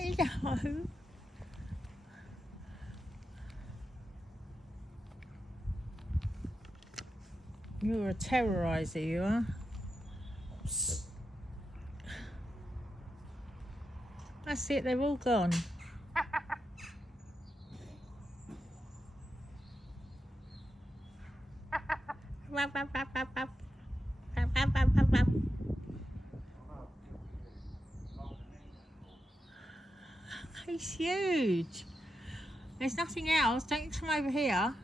Hello. You're a terroriser, you are. That's it, they're all gone. He's huge. There's nothing else. Don't you come over here.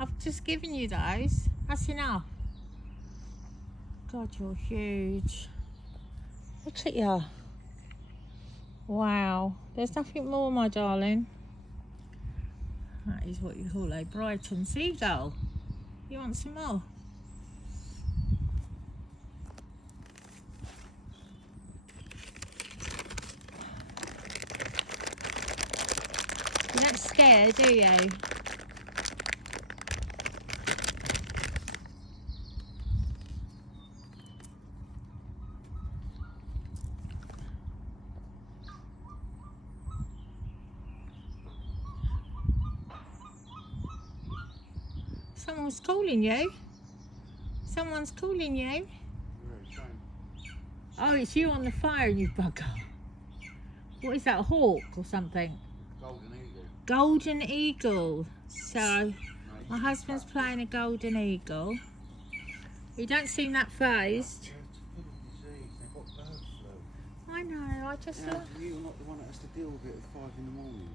I've just given you those. That's enough. God, you're huge. Look at you. Wow. There's nothing more, my darling. That is what you call a Brighton seagull. You want some more? You're not scared, do you? Someone's calling you. Someone's calling you. Oh, it's you on the phone, you bugger. What is that, a hawk or something? Golden eagle. Golden eagle. So, my husband's playing a golden eagle. You don't seem that phased. I know, I just... You're not the one that has to deal with it at 5 in the morning.